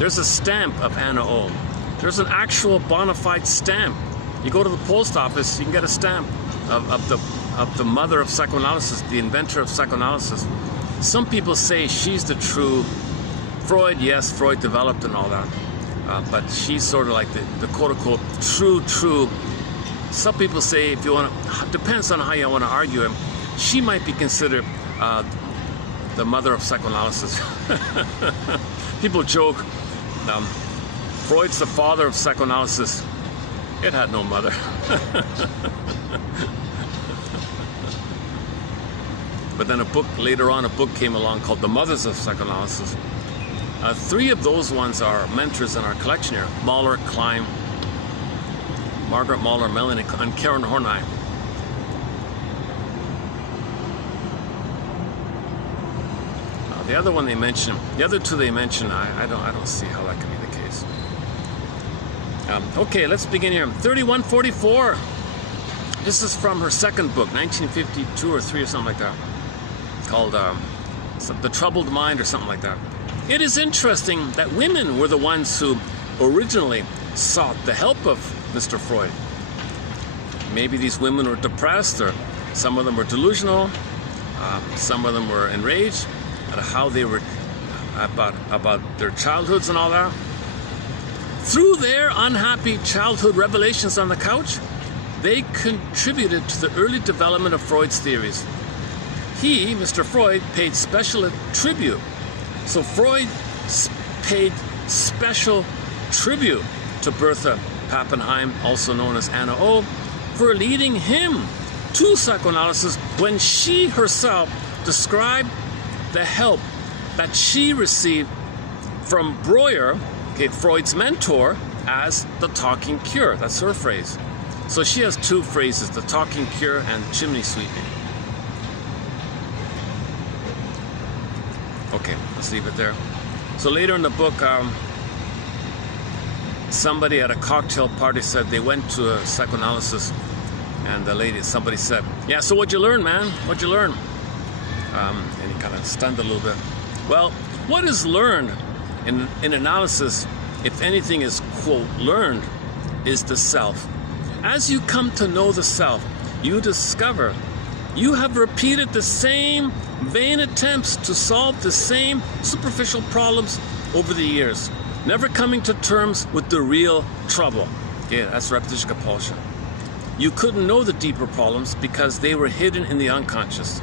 There's a stamp of Anna O. There's an actual bona fide stamp. You go to the post office, you can get a stamp of the mother of psychoanalysis, the inventor of psychoanalysis. Some people say she's the true Freud. Yes, Freud developed and all that. But she's sort of like the quote-unquote true. Some people say, if you want to, depends on how you want to argue him, she might be considered the mother of psychoanalysis. People joke, Freud's the father of psychoanalysis. It had no mother. But then later on a book came along called The Mothers of Psychoanalysis. 3 of those ones are mentors in our collection here. Mahler, Klein, Margaret Mahler, Melanie, and Karen Horney. The other one they mentioned, the other 2 they mentioned, I don't see how that can be the case. Okay, let's begin here. 3144. This is from her second book, 1952 or 3 or something like that, called The Troubled Mind or something like that. It is interesting that women were the ones who originally sought the help of Mr. Freud. Maybe these women were depressed, or some of them were delusional, some of them were enraged at how they were about their childhoods and all that. Through their unhappy childhood revelations on the couch, they contributed to the early development of Freud's theories. He, Mr. Freud, paid special tribute. So Freud paid special tribute to Bertha Pappenheim, also known as Anna O, for leading him to psychoanalysis when she herself described the help that she received from Breuer, Freud's mentor, as the talking cure. That's her phrase. So she has 2 phrases, the talking cure and chimney sweeping. Okay, let's leave it there. So later in the book, somebody at a cocktail party said they went to a psychoanalysis, and somebody said, "Yeah, so what'd you learn, man? What'd you learn?" And he kind of stunned a little bit. Well, what is learned in analysis, if anything is, quote, learned, is the self. As you come to know the self, you discover you have repeated the same vain attempts to solve the same superficial problems over the years, never coming to terms with the real trouble. Yeah, that's repetition compulsion. You couldn't know the deeper problems because they were hidden in the unconscious.